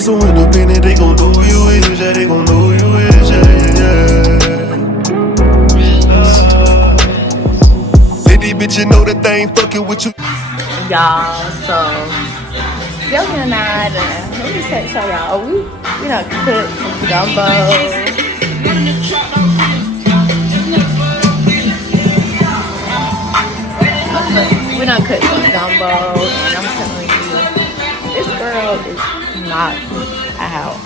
so independent, they gon' know who you is, yeah, they gon' know who you is, yeah, Let these bitches know that they ain't fucking with you. Y'all, so Sylvia and I done, let me show y'all. We done cooked some gumbo. We done cooked some gumbo, and I'm telling you, this girl is knocked out.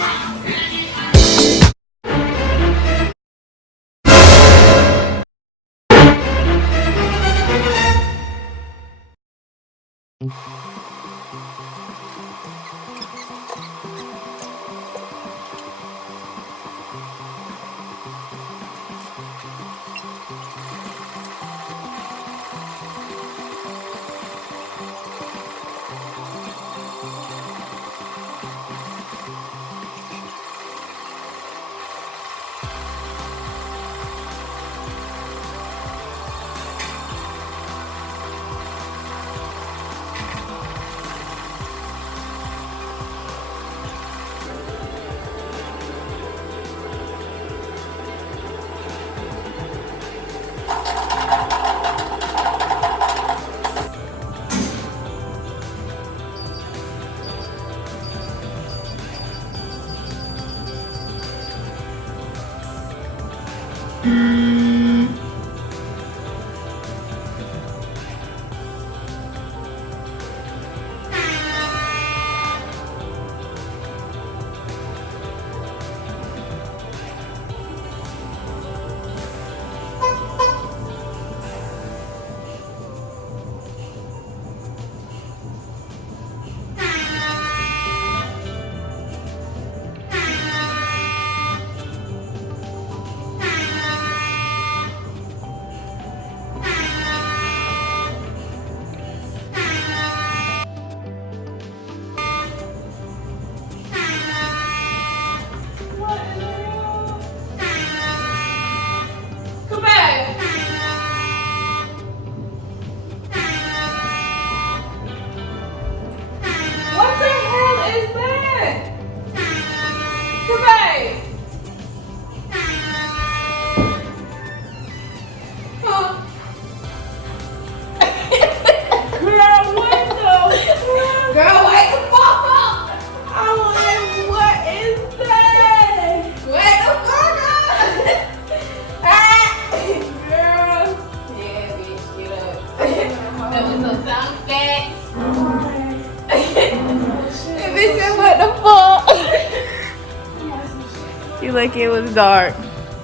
You like it was dark.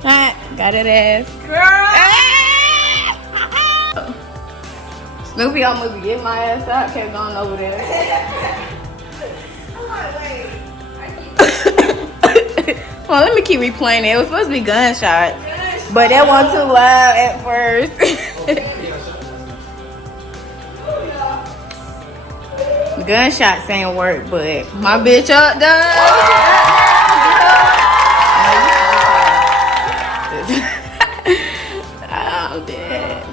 Got it ass. Girl! Snoopy almost get my ass out, kept going over there. I'm like, wait. Well, let me keep replaying it. It was supposed to be gunshots. But that wasn't too loud at first. Gunshots ain't work, but my bitch up done. I'm dead.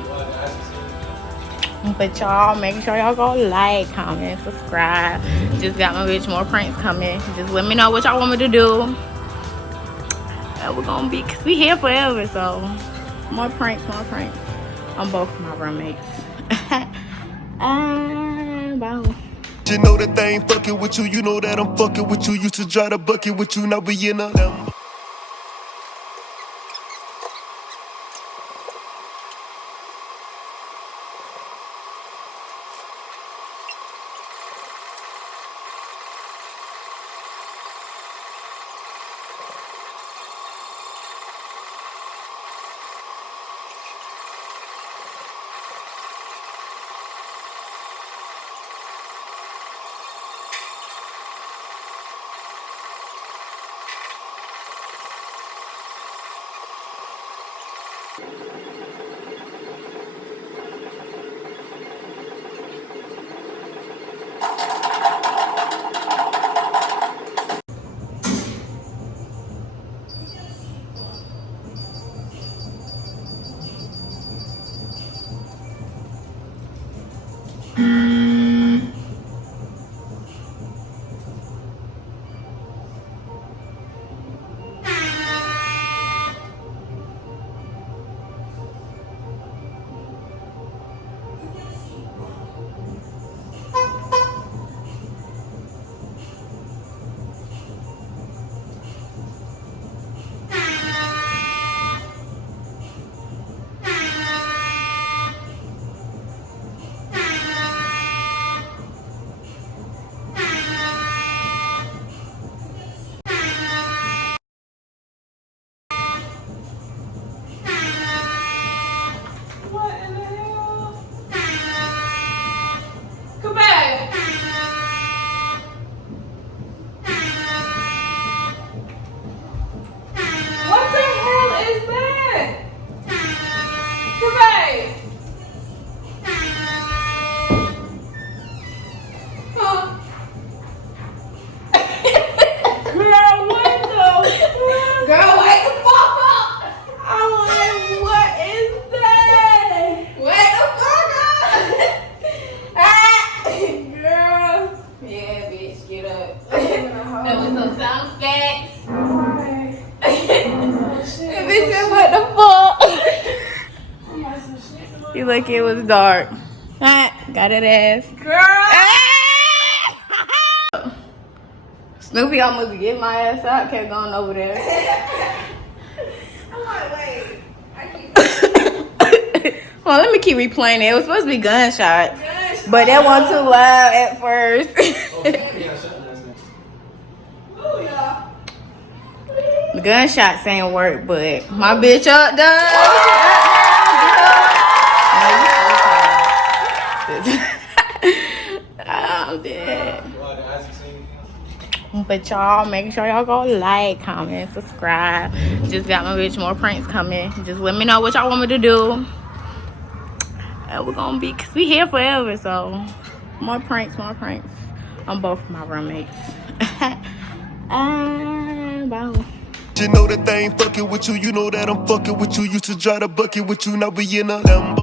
But y'all, make sure y'all go like, comment, subscribe. Just got my bitch more pranks coming. Just let me know what y'all want me to do. We're gonna be, cause we here forever, so more pranks on both of my roommates. Bye. You know that they ain't fucking with you, you know that I'm fucking with you. Used to try to bucket with you, now we in a That was some sound facts. That bitch said, what the fuck? You like it was dark. Alright, got it ass. Girl! Snoopy almost get my ass out, kept going over there. I'm like, wait. I keep. Well, let me keep replaying it. It was supposed to be gunshots. But that wasn't too loud at first. The gunshots ain't work, but my bitch up done. I'm dead. But y'all, make sure y'all go like, comment, subscribe. Just got my bitch more pranks coming. Just let me know what y'all want me to do. And we're gonna be, cause we here forever, so more pranks on both of my roommates. Bye. You know that they ain't fucking with you. You know that I'm fucking with you. Used to try to bucket with you. Now we in a Lambo.